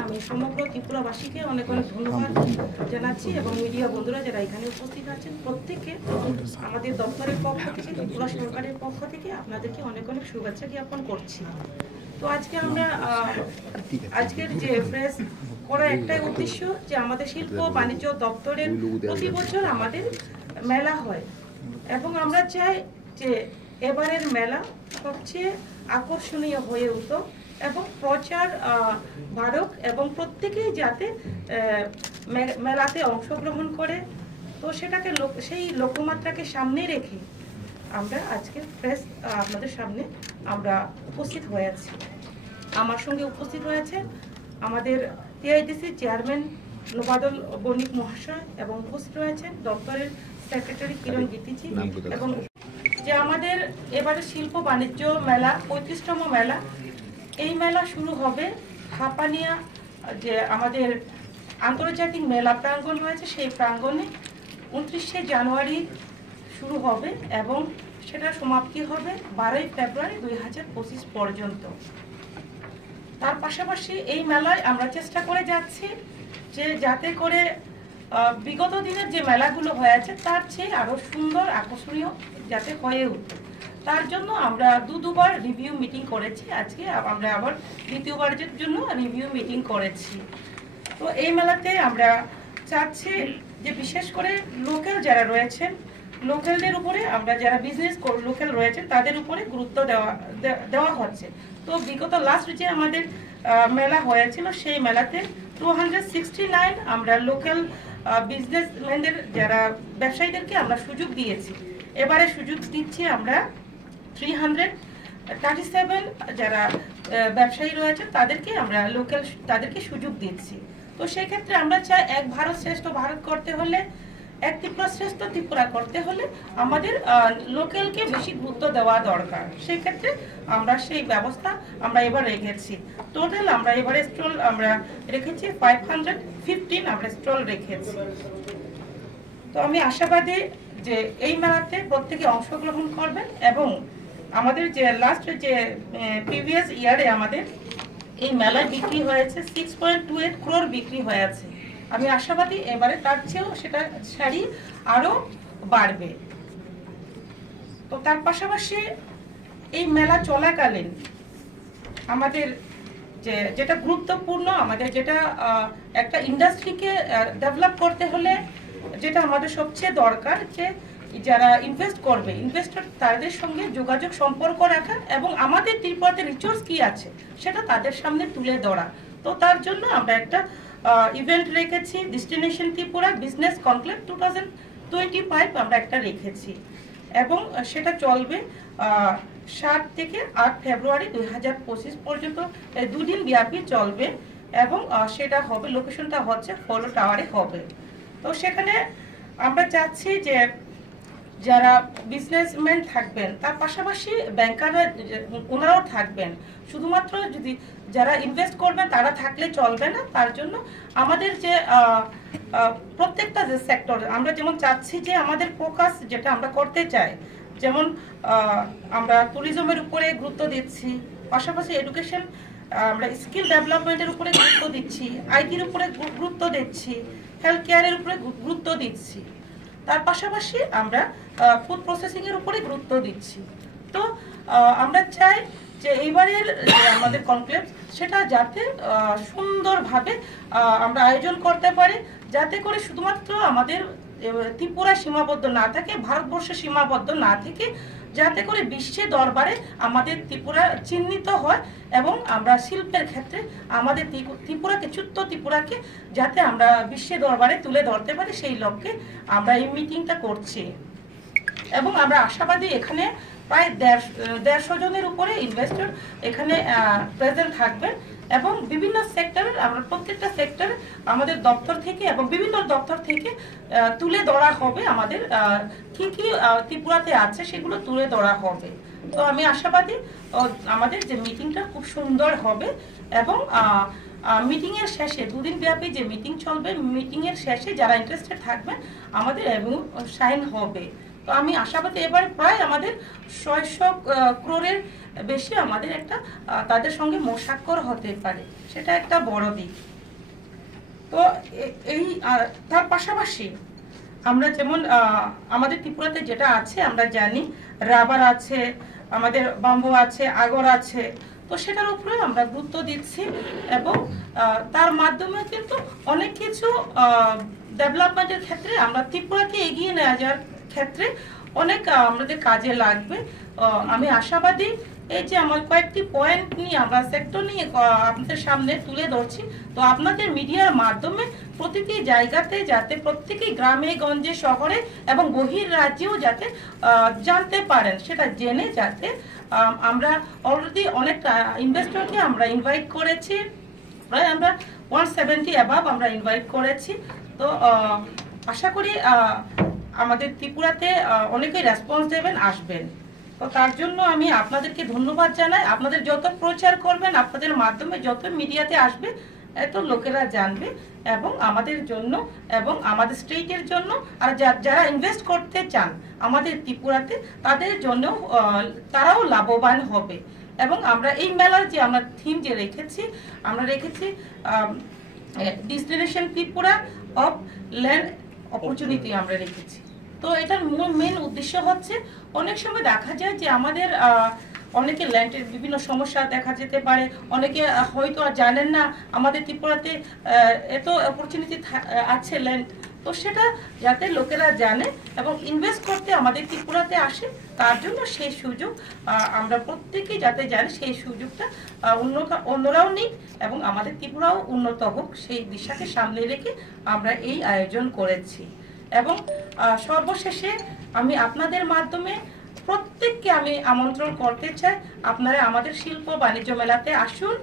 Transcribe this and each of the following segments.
আমি সমগ্র ত্রিপুরাবাসীকে অনেক অনেক ধন্যবাদ জানাচ্ছি এবং মিডিয়া বন্ধুরা যারা এখানে উপস্থিত আছেন প্রত্যেককে আমাদের দপ্তরের পক্ষ থেকে ত্রিপুরা সরকারের পক্ষ থেকে আপনাদেরকে অনেক অনেক শুভেচ্ছা জ্ঞাপন করছি। তো আজকে আমরা আজকের যে প্রেস করার একটাই উদ্দেশ্য যে আমাদের শিল্প বাণিজ্য দপ্তরের প্রতি বছর আমাদের মেলা হয় এবং আমরা চাই যে এবারের মেলা সবচেয়ে আকর্ষণীয় হয়ে উঠো এবং প্রচার বাড়ক এবং প্রত্যেকেই যাতে মেলাতে অংশগ্রহণ করে। তো সেটাকে সেই লক্ষ্যমাত্রাকে সামনে রেখে আমরা আজকে প্রেস আপনাদের সামনে আমরা উপস্থিত হয়েছি। আমার সঙ্গে উপস্থিত হয়েছে আমাদের টিআইডিসি চেয়ারম্যান নোবাদল বণিক মহাশয় এবং উপস্থিত রয়েছেন দপ্তরের সেক্রেটারি কিরণ গীতিজি এবং যে আমাদের এবারে শিল্প বাণিজ্য মেলা 35তম মেলা। এই মেলা শুরু হবে হাপানিয়া যে আমাদের আন্তর্জাতিক মেলা প্রাঙ্গণ রয়েছে সেই প্রাঙ্গণে 29শে জানুয়ারি শুরু হবে এবং সেটা সমাপ্তি হবে 12ই ফেব্রুয়ারি 2025 পর্যন্ত। তার পাশাপাশি এই মেলায় আমরা চেষ্টা করে যাচ্ছি যে যাতে করে বিগত দিনের যে মেলাগুলো হয়েছে তার চেয়ে আরো সুন্দর আকর্ষণীয় যাতে হয়ে উঠে। তার জন্য আমরা দুবার রিভিউ মিটিং করেছি। আজকে আমরা আবার দ্বিতীয়বারের জন্য রিভিউ মিটিং করেছি। তো এই মেলাতে আমরা চাচ্ছি যে বিশেষ করে লোকাল যারা রয়েছেন লোকালদের উপরে আমরা যারা বিজনেস লোকাল রয়েছেন তাদের উপরে গুরুত্ব দেওয়া হচ্ছে। তো বিগত লাস্ট যে আমাদের মেলা হয়েছিল সেই মেলাতে 269 আমরা লোকাল বিজনেসম্যানদের যারা ব্যবসায়ীদেরকে আমরা সুযোগ দিয়েছি। এবারে সুযোগ দিচ্ছি আমরা 337 যারা ব্যবসায়ী রয়েছে তাদেরকে আমরা তাদেরকে সুযোগ দিচ্ছি। তো সেই ক্ষেত্রে আমরা চাই এক ভারত শ্রেষ্ঠ ভারত করতে হলে এক ত্রিপুরা শ্রেষ্ঠ ত্রিপুরা করতে হলে আমাদের লোকালকে বেশি গুরুত্ব দেওয়া দরকার। সেই ক্ষেত্রে আমরা সেই ব্যবস্থা আমরা এবার রেখেছি। টোটাল আমরা এবারে স্টল আমরা রেখেছি 515 আমরা স্টল রেখেছি। তো আমি আশাবাদী যে এই মেলাতে প্রত্যেকে অংশগ্রহণ করবেন এবং আমাদের যে লাস্ট যে প্রিভিয়াস ইয়ারে আমাদের এই মেলায় বিক্রি হয়েছে 6.28 crore বিক্রি হয়েছে। আমি আশাবাদী এবারে তার চেয়েও সেটা ছাড়িয়ে আরো বাড়বে। তো তার পাশাপাশি এই মেলা চলাকালীন আমাদের যেটা গুরুত্বপূর্ণ আমাদের যেটা একটা ইন্ডাস্ট্রিকে ডেভেলপ করতে হলে যেটা আমাদের সবচেয়ে দরকার যে যারা ইনভেস্ট করবে ইনভেস্টর তাদের সঙ্গে যোগাযোগ সম্পর্ক রাখা এবং আমাদের ত্রিপুরাতে রিসোর্স কি আছে সেটা তাদের সামনে তুলে ধরা। তো তার জন্য আমরা একটা ইভেন্ট রেখেছি ডেস্টিনেশন ত্রিপুরা বিজনেস কনক্লেভ 2025 আমরা একটা রেখেছি এবং সেটা চলবে 7 থেকে 8 ফেব্রুয়ারি 2025 পর্যন্ত। দুদিন ব্যাপী চলবে এবং সেটা হবে লোকেশনটা হচ্ছে ফলো টাওয়ারে হবে। তো সেখানে আমরা চাচ্ছি যে যারা বিজনেসম্যান থাকবেন তার পাশাপাশি ব্যাংকাররা ওনারাও থাকবেন। শুধুমাত্র যদি যারা ইনভেস্ট করবেন তারা থাকলে চলবে না। তার জন্য আমাদের যে প্রত্যেকটা যে সেক্টর আমরা যেমন চাচ্ছি যে আমাদের ফোকাস যেটা আমরা করতে চাই যেমন আমরা ট্যুরিজমের উপরে গুরুত্ব দিচ্ছি, পাশাপাশি এডুকেশন আমরা স্কিল ডেভেলপমেন্টের উপরে গুরুত্ব দিচ্ছি, আইটির উপরে গুরুত্ব দিচ্ছি, হেলথ কেয়ারের উপরে গুরুত্ব দিচ্ছি, তার পাশাপাশি আমরা ফুড প্রসেসিং এর উপরে গুরুত্ব দিচ্ছি। তো আমরা চাই যে এইবারের আমাদের কনক্লেভ সেটা যাতে সুন্দরভাবে আমরা আয়োজন করতে পারি যাতে করে শুধুমাত্র আমাদের ত্রিপুরা সীমাবদ্ধ না থাকে ভারতবর্ষে সীমাবদ্ধ না থেকে যাতে করে বিশ্বের দরবারে আমাদের ত্রিপুরা চিহ্নিত হয় এবং আমরা শিল্পের ক্ষেত্রে আমাদের ত্রিপুরাকে ছোট্ট ত্রিপুরাকে যাতে আমরা বিশ্বের দরবারে তুলে ধরতে পারি সেই লক্ষ্যে আমরা এই মিটিংটা করছি এবং আমরা আশাবাদী এখানে প্রায় 150 জনের উপরে ইনভেস্টর এখানে প্রেজেন্ট থাকবেন এবং বিভিন্ন সেক্টরের আমরা প্রত্যেকটা সেক্টরে আমাদের দপ্তর থেকে এবং বিভিন্ন দপ্তর থেকে তুলে ধরা হবে আমাদের কি কি ত্রিপুরাতে আছে সেগুলো তুলে ধরা হবে। তো আমি আশাবাদী আমাদের যে মিটিংটা খুব সুন্দর হবে এবং মিটিং এর শেষে দুদিন ব্যাপী যে মিটিং চলবে মিটিং এর শেষে যারা ইন্টারেস্টেড থাকবেন আমাদের এবং সাইন হবে। তো আমি আশাবাদী এবার প্রায় আমাদের 600 crore বেশি আমাদের একটা তাদের সঙ্গে মোসাক্ষর হতে পারে, সেটা একটা বড় দিক। তো এই তার পাশাপাশি আমরা যেমন আমাদের ত্রিপুরাতে যেটা আছে আমরা জানি, রাবার আছে, আমাদের বাম্বু আছে, আগর আছে, তো সেটার উপরে আমরা গুরুত্ব দিচ্ছি এবং তার মাধ্যমে কিন্তু অনেক কিছু ডেভেলপমেন্টের ক্ষেত্রে আমরা ত্রিপুরাকে এগিয়ে নেওয়া যাওয়ার ক্ষেত্রে অনেক আমাদের কাজে লাগবে। আমি আশাবাদী এই যে আমার কয়েকটি পয়েন্ট নিয়ে আমরা সেক্টর নিয়ে আপনাদের সামনে তুলে ধরছি, তো আপনাদের মিডিয়ার মাধ্যমে প্রতিটি জায়গাতে যাতে প্রত্যেকটি গ্রামে গঞ্জে শহরে এবং বহির রাজ্যেও যাতে জানতে পারেন, সেটা জেনে যাতে আমরা অলরেডি অনেক ইনভেস্টরকে আমরা ইনভাইট করেছি, প্রায় আমরা 170 অ্যাবাভ আমরা ইনভাইট করেছি। তো আশা করি আমাদের ত্রিপুরাতে অনেকেই রেসপন্স দেবেন, আসবেন। তো তার জন্য আমি আপনাদেরকে ধন্যবাদ জানাই। আপনাদের যত প্রচার করবেন, আপনাদের মাধ্যমে যত মিডিয়াতে আসবে, এত লোকেরা জানবে এবং আমাদের জন্য এবং আমাদের স্টেটের জন্য আর যারা ইনভেস্ট করতে চান আমাদের ত্রিপুরাতে তাদের জন্য তারাও লাভবান হবে। এবং আমরা এই মেলার যে আমরা থিম যে রেখেছি, আমরা রেখেছি destination Tripura of land opportunity আমরা রেখেছি। তো এটার মেন উদ্দেশ্য হচ্ছে, অনেক সময় দেখা যায় যে আমাদের অনেকে ল্যান্ডের বিভিন্ন সমস্যা দেখা যেতে পারে, অনেকে হয়তো আর জানেন না আমাদের ত্রিপুরাতে এত অপরচুনিটি আছে ল্যান্ড, তো সেটা যাতে লোকেরা জানে এবং ইনভেস্ট করতে আমাদের ত্রিপুরাতে আসে, তার জন্য সেই সুযোগ আমরা প্রত্যেকেই যাতে জানে, সেই সুযোগটা অন্যরাও নিক এবং আমাদের ত্রিপুরাও উন্নত হোক, সেই দিশাকে সামনে রেখে আমরা এই আয়োজন করেছি। এবং সর্বশেষে আমি আপনাদের মাধ্যমে প্রত্যেককে আমি আমন্ত্রণ করতে চাই, আপনারা আমাদের শিল্প বাণিজ্য মেলাতে আসুন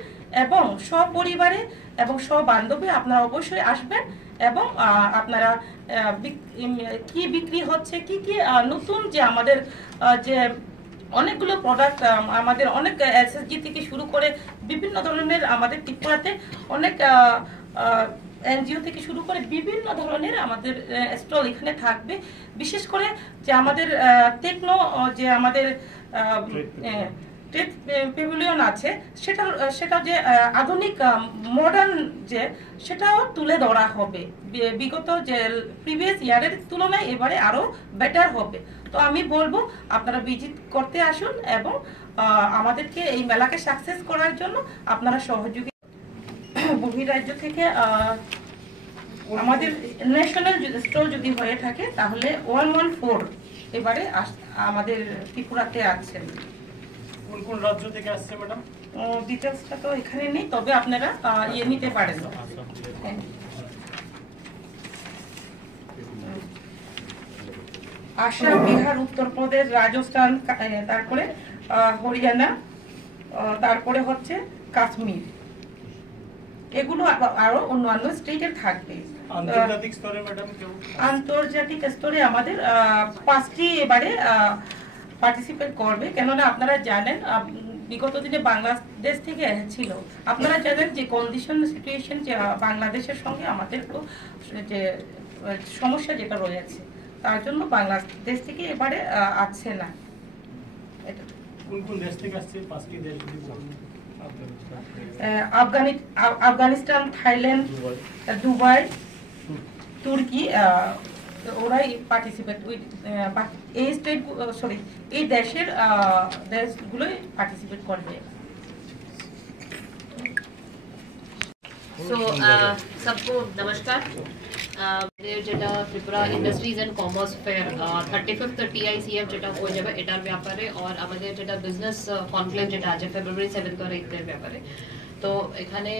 এবং সপরিবারে এবং সবান্ধবে আপনারা অবশ্যই আসবেন এবং আপনারা কি বিক্রি হচ্ছে, কি কি নতুন যে আমাদের যে অনেকগুলো প্রোডাক্ট, আমাদের অনেক এসএসজি থেকে শুরু করে বিভিন্ন ধরনের আমাদের ত্রিপুরাতে অনেক এনজিও থেকে শুরু করে বিভিন্ন ধরনের আমাদের স্টল এখানে থাকবে। বিশেষ করে যে আমাদের টেকনো যে আমাদের ট্রেড প্যাভিলিয়ন আছে, সেটা যে আধুনিক মডার্ন যে সেটাও তুলে ধরা হবে, বিগত যে প্রিভিয়াস ইয়ারের তুলনায় এবারে আরো বেটার হবে। তো আমি বলবো আপনারা ভিজিট করতে আসুন এবং আমাদেরকে এই মেলাকে সাকসেস করার জন্য আপনারা সহযোগী। বহিরাজ্য থেকে আমাদের ন্যাশনাল স্টল যদি হয়ে থাকে তাহলে 114 এবারে আমাদের ত্রিপুরাতে আছেন। কোন কোন রাজ্য থেকে আসছে ম্যাডাম? ডিটেলসটা তো এখানে নেই, তবে আপনারা নিতে পারেন। আসাম, বিহার, উত্তরপ্রদেশ, রাজস্থান, তারপরে হরিয়ানা, তারপরে হচ্ছে কাশ্মীর, এগুলো আরো অন্যান্য স্টেটের থাকবে। আন্তর্জাতিক স্তরে ম্যাডাম কেউ? আন্তর্জাতিক স্তরে আমাদের 5টি এবারে পার্টিসিপেট করবে, কেননা আপনারা জানেন বিগত দিনে বাংলাদেশ থেকে ছিল, আপনারা জানেন যে কন্ডিশন সিচুয়েশন যে বাংলাদেশের সঙ্গে আমাদের যে সমস্যা যেটা রয়েছে, তার জন্য বাংলাদেশ থেকে এবারে আসছে না। কোন কোন দেশ থেকে আসছে? 5টি দেশ যদি বলুন। আফগানিস্তান, থাইল্যান্ড, দুবাই, তুর্কি, ওরাই পার্টিসিপেট, এই স্টেট সরি এই দেশগুলোই পার্টিসিপেট করবে। So सबको नमस्कार। যেটা Tripura industries and commerce fair 35th TICF যেটা হয়ে যাবে এটার ব্যাপারে, আর আমাদের যেটা বিজনেস কনক্লেভ যেটা আছে ফেব্রুয়ারি 7 আর 8 এর ব্যাপারে। তো এখানে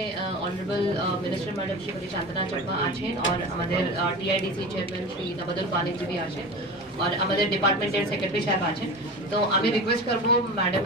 honourable minister madam Shrimati Chandana Chakma আছেন, আর আমাদের টিআইডিসি চেয়ারম্যান শ্রী নবদুল বানিজি আছেন, আর আমাদের ডিপার্টমেন্টের সেক্রেটারি সাহেব আছেন। তো আমি রিকোয়েস্ট করবো ম্যাডাম